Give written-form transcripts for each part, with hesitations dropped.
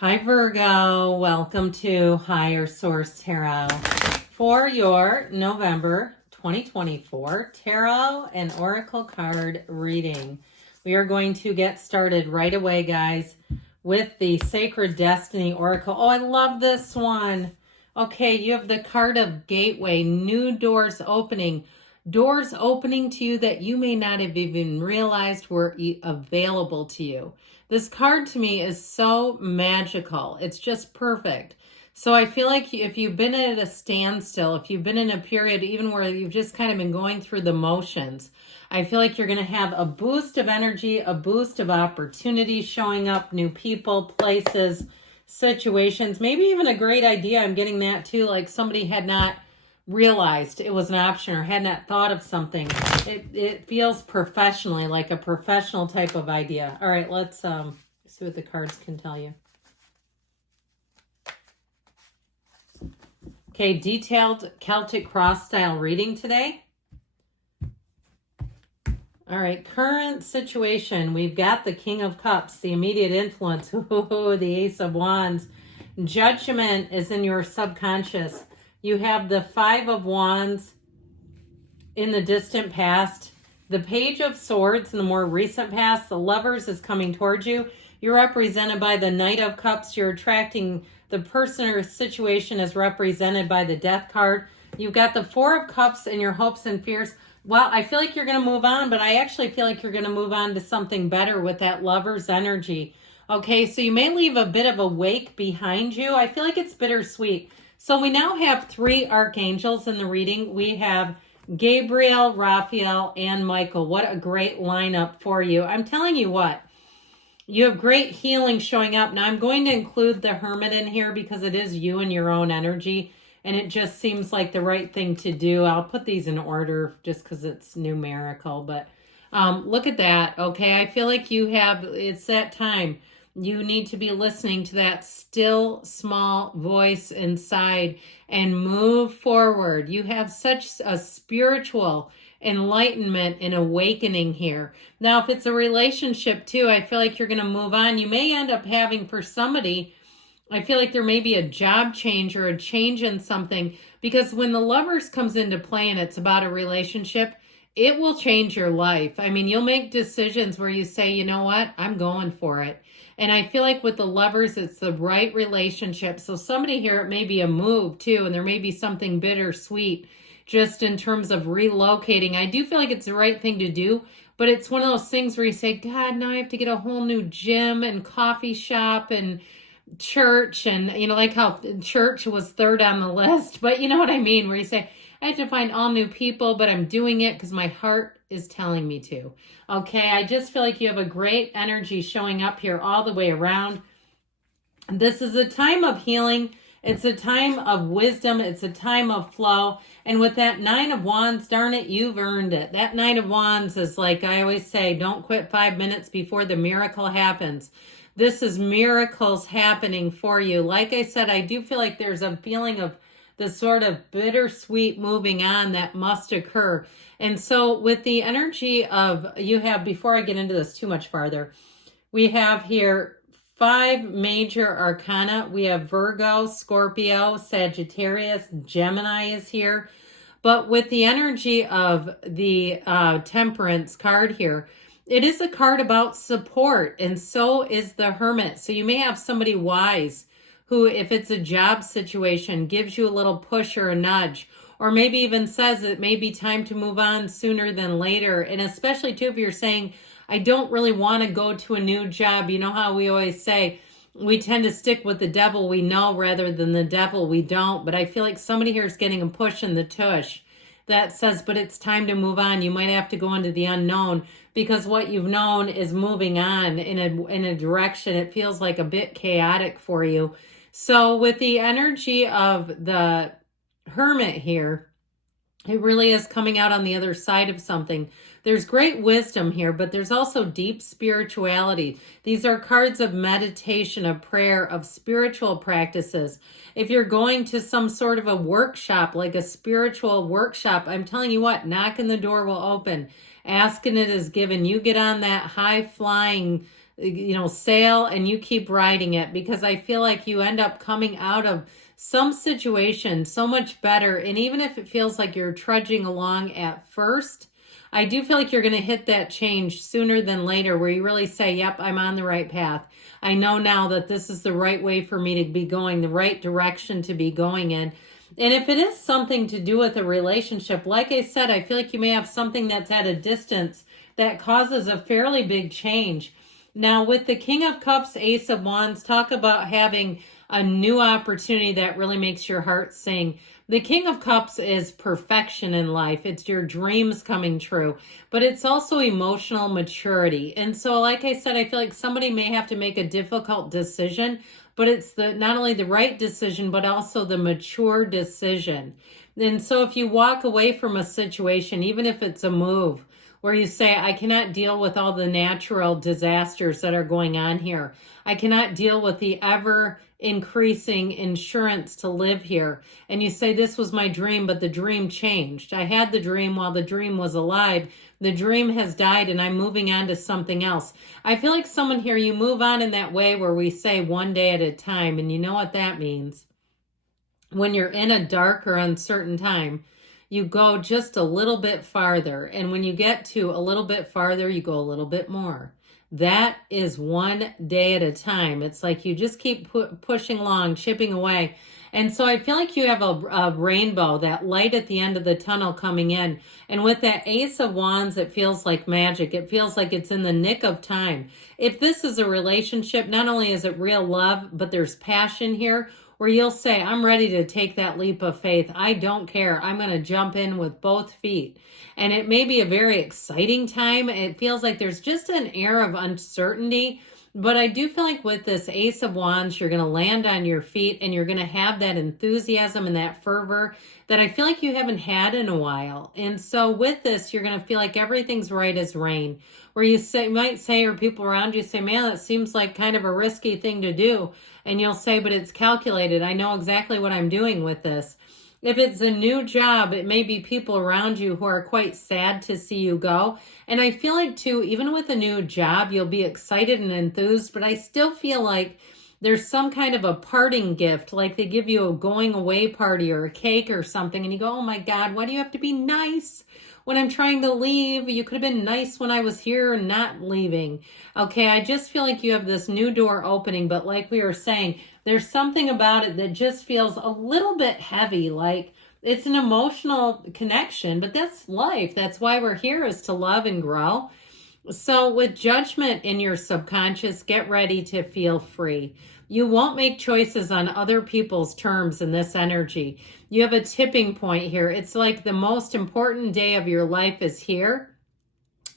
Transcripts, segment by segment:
Hi Virgo, welcome to Higher Source Tarot for your November 2024 Tarot and Oracle card reading. We are going to get started right away, guys, with the Sacred Destiny Oracle. Oh, I love this one. Okay, you have the card of Gateway, new doors opening to you that you may not have even realized were available to you. This card to me is so magical. It's just perfect. So I feel like if you've been at a standstill, if you've been in a period even where you've just kind of been going through the motions, I feel like you're going to have a boost of energy, a boost of opportunity showing up, new people, places, situations, maybe even a great idea. I'm getting that too, like somebody had not realized it was an option or had not thought of something. It feels professionally, like a professional type of idea. All right, let's see what the cards can tell you. Okay, detailed Celtic cross style reading today. All right, current situation. We've got the King of Cups, the immediate influence, the Ace of Wands. Judgment is in your subconscious. You have the Five of Wands in the distant past, the Page of Swords in the more recent past, the Lovers is coming towards you. You're represented by the Knight of Cups. You're attracting the person or situation is represented by the Death card. You've got the Four of Cups in your hopes and fears. Well, I feel like you're going to move on, but I actually feel like you're going to move on to something better with that Lover's energy. Okay, so you may leave a bit of a wake behind you. I feel like it's bittersweet. So we now have three archangels in the reading. We have Gabriel, Raphael, and Michael. What a great lineup for you. I'm telling you what, you have great healing showing up. Now I'm going to include the Hermit in here because it is you and your own energy, and it just seems like the right thing to do. I'll put these in order just because it's numerical, but look at that, okay? I feel like it's that time. You need to be listening to that still small voice inside and move forward. You have such a spiritual enlightenment and awakening here. Now, if it's a relationship too, I feel like you're going to move on. You may end up having, for somebody, I feel like there may be a job change or a change in something, because when the Lovers comes into play and it's about a relationship, it will change your life. I mean, you'll make decisions where you say, you know what, I'm going for it. And I feel like with the Lovers, it's the right relationship. So somebody here, it may be a move too, and there may be something bittersweet just in terms of relocating. I do feel like it's the right thing to do, but it's one of those things where you say, God, now I have to get a whole new gym and coffee shop and church. And, like how church was third on the list, but you know what I mean? Where you say, I have to find all new people, but I'm doing it because my heart is telling me to. Okay, I just feel like you have a great energy showing up here all the way around. This is a time of healing. It's a time of wisdom. It's a time of flow. And with that Nine of Wands, darn it, you've earned it. That Nine of Wands is like I always say, don't quit 5 minutes before the miracle happens. This is miracles happening for you. Like I said, I do feel like there's a feeling of the sort of bittersweet moving on that must occur. And so with the energy of, you have, before I get into this too much farther, we have here 5 major arcana. We have Virgo, Scorpio, Sagittarius, Gemini is here. But with the energy of the Temperance card here, it is a card about support, and so is the Hermit. So you may have somebody wise who, if it's a job situation, gives you a little push or a nudge, or maybe even says it may be time to move on sooner than later. And especially too, if you're saying, I don't really want to go to a new job. You know how we always say, we tend to stick with the devil we know rather than the devil we don't. But I feel like somebody here is getting a push in the tush that says, but it's time to move on. You might have to go into the unknown because what you've known is moving on in a direction. It feels like a bit chaotic for you. So with the energy of the Hermit here, it really is coming out on the other side of something. There's great wisdom here, but there's also deep spirituality. These are cards of meditation, of prayer, of spiritual practices. If you're going to some sort of a workshop, like a spiritual workshop, I'm telling you what, knocking the door will open. Asking it is given. You get on that high flying sail and you keep riding it, because I feel like you end up coming out of some situation so much better. And even if it feels like you're trudging along at first, I do feel like you're going to hit that change sooner than later where you really say, yep, I'm on the right path. I know now that this is the right way for me to be going, the right direction to be going in. And if it is something to do with a relationship, like I said, I feel like you may have something that's at a distance that causes a fairly big change. Now, with the King of Cups, Ace of Wands, talk about having a new opportunity that really makes your heart sing. The King of Cups is perfection in life. It's your dreams coming true, but it's also emotional maturity. And so, like I said, I feel like somebody may have to make a difficult decision, but it's not only the right decision, but also the mature decision. And so if you walk away from a situation, even if it's a move, where you say, I cannot deal with all the natural disasters that are going on here. I cannot deal with the ever increasing insurance to live here. And you say, this was my dream, but the dream changed. I had the dream while the dream was alive. The dream has died and I'm moving on to something else. I feel like someone here, you move on in that way where we say one day at a time. And you know what that means? When you're in a dark or uncertain time, you go just a little bit farther. And when you get to a little bit farther, you go a little bit more. That is one day at a time. It's like you just keep pushing along, chipping away. And so I feel like you have a rainbow, that light at the end of the tunnel coming in. And with that Ace of Wands, it feels like magic. It feels like it's in the nick of time. If this is a relationship, not only is it real love, but there's passion here, where you'll say, I'm ready to take that leap of faith. I don't care. I'm going to jump in with both feet. And it may be a very exciting time. It feels like there's just an air of uncertainty. But I do feel like with this Ace of Wands, you're going to land on your feet and you're going to have that enthusiasm and that fervor that I feel like you haven't had in a while. And so with this, you're going to feel like everything's right as rain. Where you might say, or people around you say, man, that seems like kind of a risky thing to do. And you'll say, but it's calculated. I know exactly what I'm doing with this. If it's a new job, it may be people around you who are quite sad to see you go. And I feel like too, even with a new job, you'll be excited and enthused, but I still feel like there's some kind of a parting gift, like they give you a going away party or a cake or something, and you go, oh my God, why do you have to be nice when I'm trying to leave? You could have been nice when I was here and not leaving. Okay, I just feel like you have this new door opening, but like we were saying, there's something about it that just feels a little bit heavy, like it's an emotional connection, but that's life. That's why we're here, is to love and grow. So with judgment in your subconscious, get ready to feel free. You won't make choices on other people's terms in this energy. You have a tipping point here. It's like the most important day of your life is here.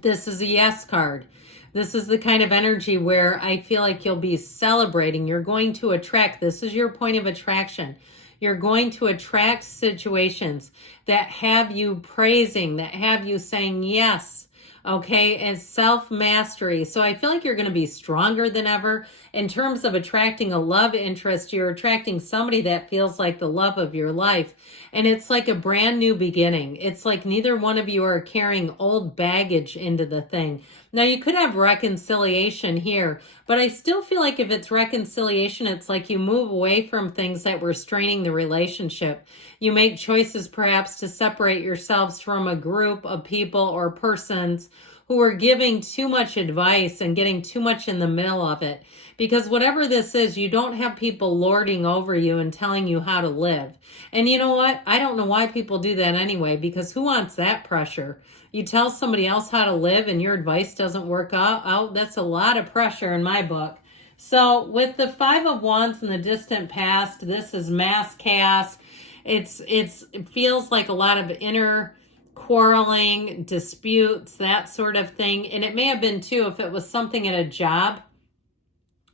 This is a yes card. This is the kind of energy where I feel like you'll be celebrating. You're going to attract. This is your point of attraction. You're going to attract situations that have you praising, that have you saying yes. Okay, and self-mastery. So I feel like you're going to be stronger than ever. In terms of attracting a love interest, you're attracting somebody that feels like the love of your life. And it's like a brand new beginning. It's like neither one of you are carrying old baggage into the thing. Now, you could have reconciliation here, but I still feel like if it's reconciliation, it's like you move away from things that were straining the relationship. You make choices perhaps to separate yourselves from a group of people or persons who are giving too much advice and getting too much in the middle of it. Because whatever this is, you don't have people lording over you and telling you how to live. And you know what? I don't know why people do that anyway, because who wants that pressure? You tell somebody else how to live and your advice doesn't work out. That's a lot of pressure in my book. So with the Five of Wands in the distant past, this is mass chaos. It feels like a lot of inner quarreling, disputes, that sort of thing. And it may have been too if it was something at a job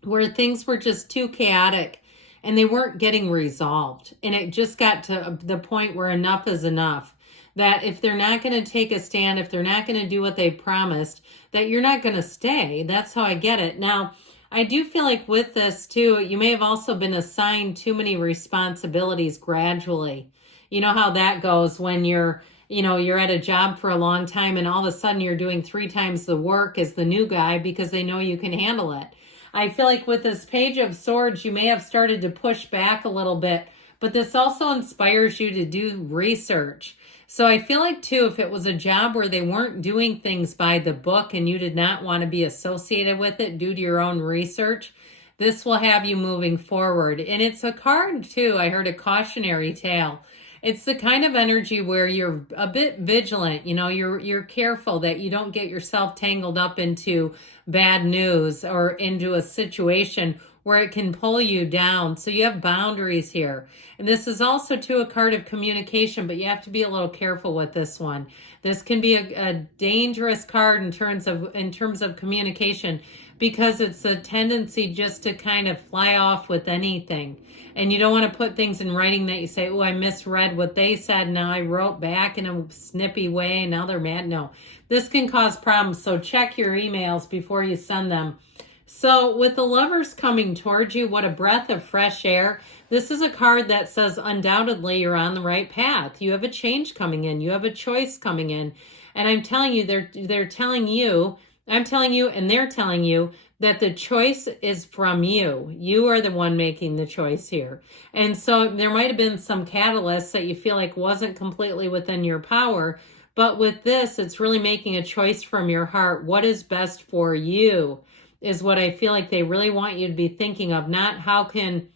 where things were just too chaotic and they weren't getting resolved. And it just got to the point where enough is enough. That if they're not going to take a stand, if they're not going to do what they promised, that you're not going to stay. That's how I get it. Now, I do feel like with this too, you may have also been assigned too many responsibilities gradually. You know how that goes when you're you're at a job for a long time and all of a sudden you're doing 3 times the work as the new guy because they know you can handle it. I feel like with this Page of Swords, you may have started to push back a little bit, but this also inspires you to do research. So I feel like, too, if it was a job where they weren't doing things by the book and you did not want to be associated with it due to your own research, this will have you moving forward. And it's a card, too. I heard a cautionary tale. It's the kind of energy where you're a bit vigilant, you're careful that you don't get yourself tangled up into bad news or into a situation where it can pull you down. So you have boundaries here. And this is also too a card of communication, but you have to be a little careful with this one. This can be a dangerous card in terms of communication, because it's a tendency just to kind of fly off with anything. And you don't want to put things in writing that you say, oh, I misread what they said. Now I wrote back in a snippy way and now they're mad. No, this can cause problems. So check your emails before you send them. So with the Lovers coming towards you, what a breath of fresh air. This is a card that says undoubtedly you're on the right path. You have a change coming in. You have a choice coming in. And I'm telling you, they're telling you, I'm telling you, and they're telling you that the choice is from you. You are the one making the choice here. And so there might have been some catalyst that you feel like wasn't completely within your power. But with this, it's really making a choice from your heart. What is best for you is what I feel like they really want you to be thinking of, not how can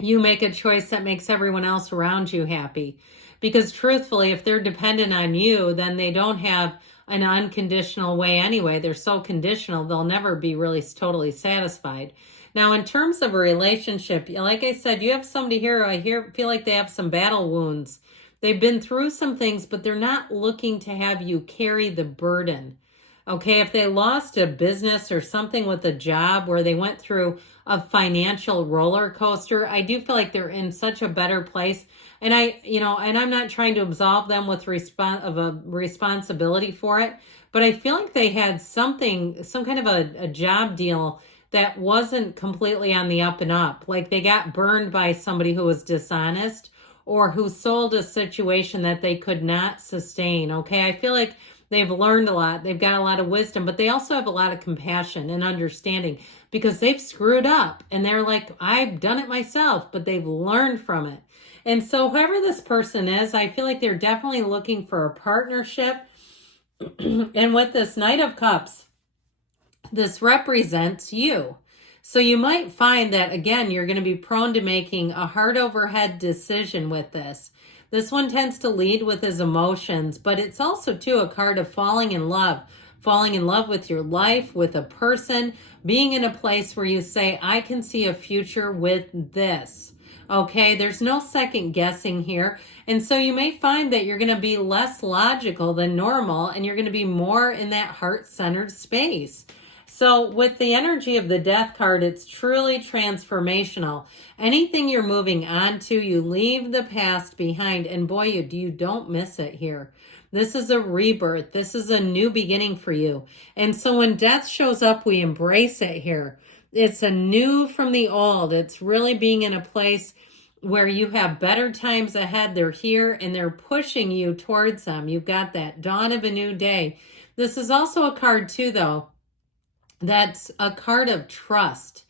you make a choice that makes everyone else around you happy. Because truthfully, if they're dependent on you, then they don't have an unconditional way anyway. They're so conditional, they'll never be really totally satisfied. Now, in terms of a relationship, like I said, you have somebody here, feel like they have some battle wounds. They've been through some things, but they're not looking to have you carry the burden. Okay, if they lost a business or something with a job where they went through a financial roller coaster, I do feel like they're in such a better place. And I'm not trying to absolve them with a responsibility for it, but I feel like they had some kind of a job deal that wasn't completely on the up and up. Like they got burned by somebody who was dishonest or who sold a situation that they could not sustain. Okay, I feel like they've learned a lot. They've got a lot of wisdom, but they also have a lot of compassion and understanding because they've screwed up and they're like, I've done it myself, but they've learned from it. And so whoever this person is, I feel like they're definitely looking for a partnership. And with this Knight of Cups, this represents you. So you might find that, again, you're going to be prone to making a heart over head decision with this. This one tends to lead with his emotions, but it's also, too, a card of falling in love with your life, with a person, being in a place where you say, I can see a future with this. Okay, there's no second guessing here. And so you may find that you're going to be less logical than normal, and you're going to be more in that heart-centered space. So with the energy of the Death card, it's truly transformational. Anything you're moving on to, you leave the past behind. And boy, you don't miss it here. This is a rebirth. This is a new beginning for you. And so when death shows up, we embrace it here. It's a new from the old. It's really being in a place where you have better times ahead. They're here and they're pushing you towards them. You've got that dawn of a new day. This is also a card too, though. That's a card of trust.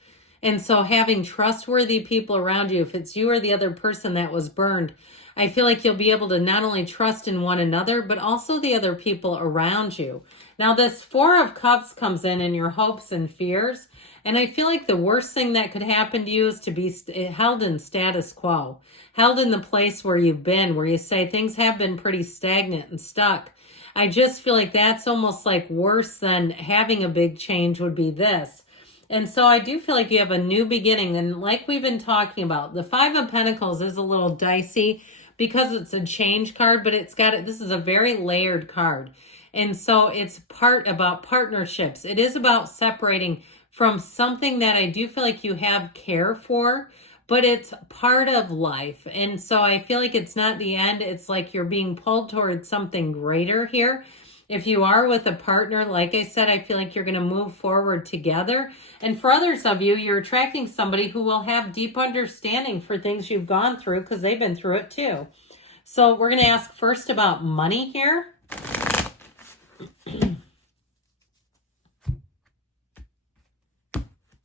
And so having trustworthy people around you, if it's you or the other person that was burned, I feel like you'll be able to not only trust in one another, but also the other people around you. Now, this Four of Cups comes in your hopes and fears. And I feel like the worst thing that could happen to you is to be held in status quo, held in the place where you've been, where you say things have been pretty stagnant and stuck. I just feel like that's almost like worse than having a big change would be this. And so I do feel like you have a new beginning. And like we've been talking about, the Five of Pentacles is a little dicey because it's a change card, but this is a very layered card. And so it's about partnerships. It is about separating from something that I do feel like you have care for, but it's part of life. And so I feel like it's not the end. It's like you're being pulled towards something greater here. If you are with a partner, like I said, I feel like you're going to move forward together. And for others of you, you're attracting somebody who will have deep understanding for things you've gone through because they've been through it too. So we're going to ask first about money here.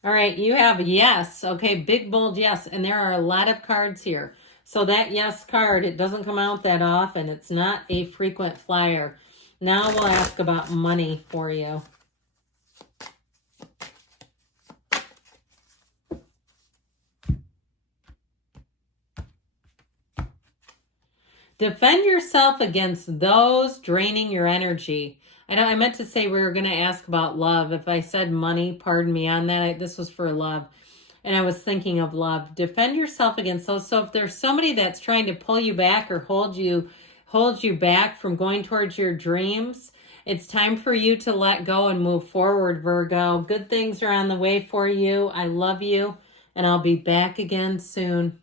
All right, you have yes. Okay, big, bold yes. And there are a lot of cards here. So that yes card, it doesn't come out that often. It's not a frequent flyer. Now we'll ask about money for you. Defend yourself against those draining your energy. I meant to say we were going to ask about love. If I said money, pardon me on that. This was for love. And I was thinking of love. Defend yourself against those. So if there's somebody that's trying to pull you back or hold you back from going towards your dreams, it's time for you to let go and move forward, Virgo. Good things are on the way for you. I love you, and I'll be back again soon.